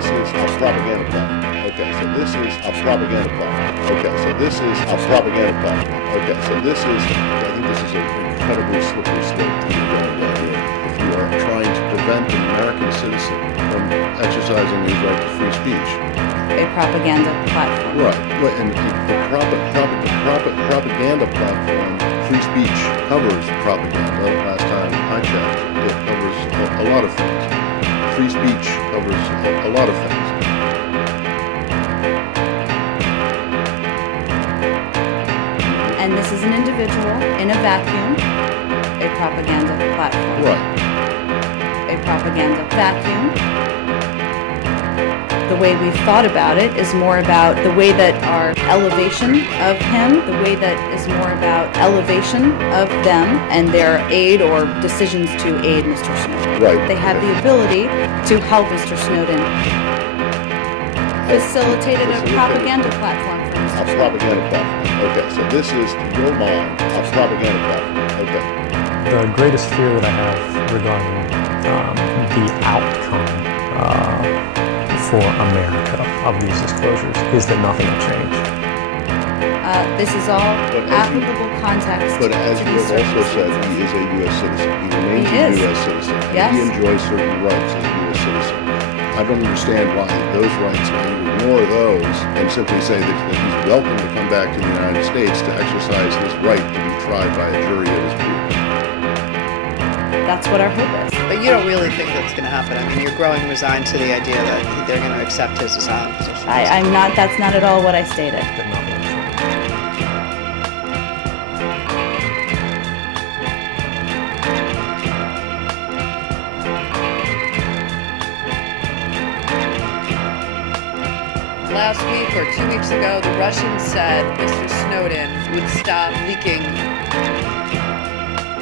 this is a propaganda platform. Okay, so this is a propaganda platform. Okay, so this is a propaganda platform. Okay, so this is, I think this is an incredibly slippery slope that you're going down here. If you are trying to prevent an American citizen from exercising his right to free speech. A propaganda platform. Right, and the propaganda platform, free speech covers propaganda. Last time I checked, it covers a lot of things. Free speech covers a lot of things. And this is an individual in a vacuum, a propaganda platform. Right. A propaganda vacuum. The way we've thought about it is more about the way that our elevation of him, the way that is more about elevation of them and their aid or decisions to aid Mr. Snowden. Right. They have the ability to help Mr. Snowden. Facilitated a propaganda platform for Mr. Snowden. A propaganda platform. Okay, so this is, to your mind, a propaganda platform. Okay. The greatest fear that I have regarding the outcome for America of these disclosures is that nothing will change. This is all applicable context. But as to you these have also said, circumstances. he is a U.S. citizen. He remains He a is. U.S. citizen. And Yes. he enjoys certain rights as a U.S. citizen. I don't understand why those rights, why you ignore those and simply say that he's welcome to come back to the United States to exercise his right to be tried by a jury of his peers. That's what our hope is. But you don't really think that's going to happen. I mean, you're growing resigned to the idea that they're going to accept his asylum position. I'm not, that's not at all what I stated. That nothing will change. Last week or 2 weeks ago, the Russians said Mr. Snowden would stop leaking.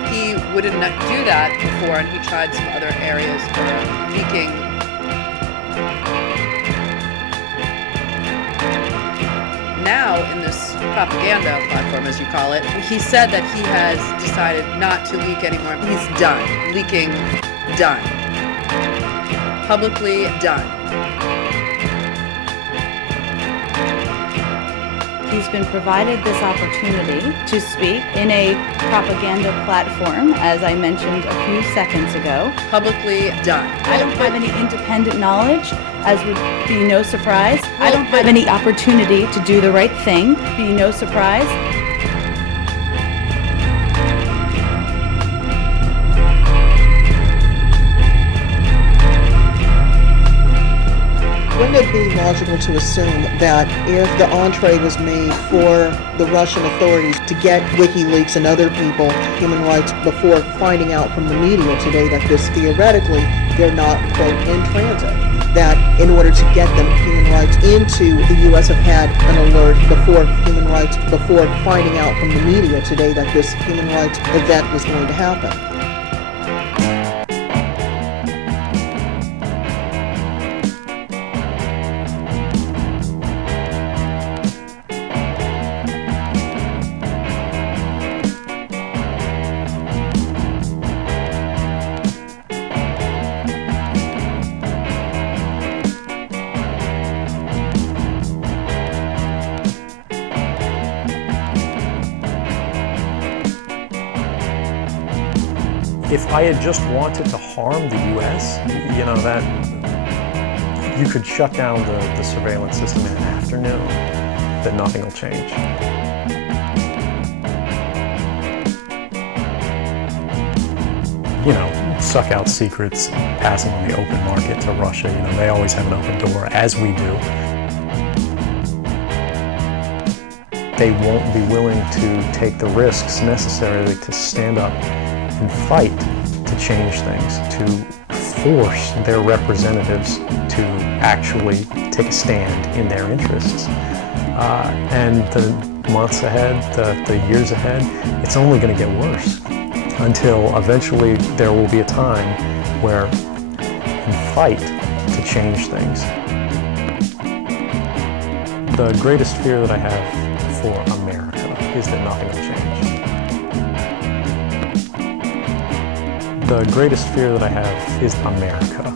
He wouldn't do that before, and he tried some other areas for leaking. Now, in this propaganda platform, as you call it, he said that he has decided not to leak anymore. He's done. Leaking, done. Publicly, done. He's been provided this opportunity to speak in a propaganda platform, as I mentioned a few seconds ago. Publicly, done. I don't have any independent knowledge, as would be no surprise. I don't have any opportunity to do the right thing, be no surprise. Wouldn't it be logical to assume that if the entree was made for the Russian authorities to get WikiLeaks and other people human rights before finding out from the media today that this theoretically they're not, quote, in transit, that in order to get them human rights into the U.S. have had an alert before finding out from the media today that this human rights event was going to happen? If I had just wanted to harm the U.S., you know, that you could shut down the surveillance system in an afternoon, that nothing will change. You know, suck out secrets, pass them on the open market to Russia. You know, they always have an open door, as we do. They won't be willing to take the risks necessarily to stand up and fight to change things, to force their representatives to actually take a stand in their interests. And the months ahead, the years ahead, it's only going to get worse until eventually there will be a time where we fight to change things. The greatest fear that I have for America is that nothing will change. The greatest fear that I have is America.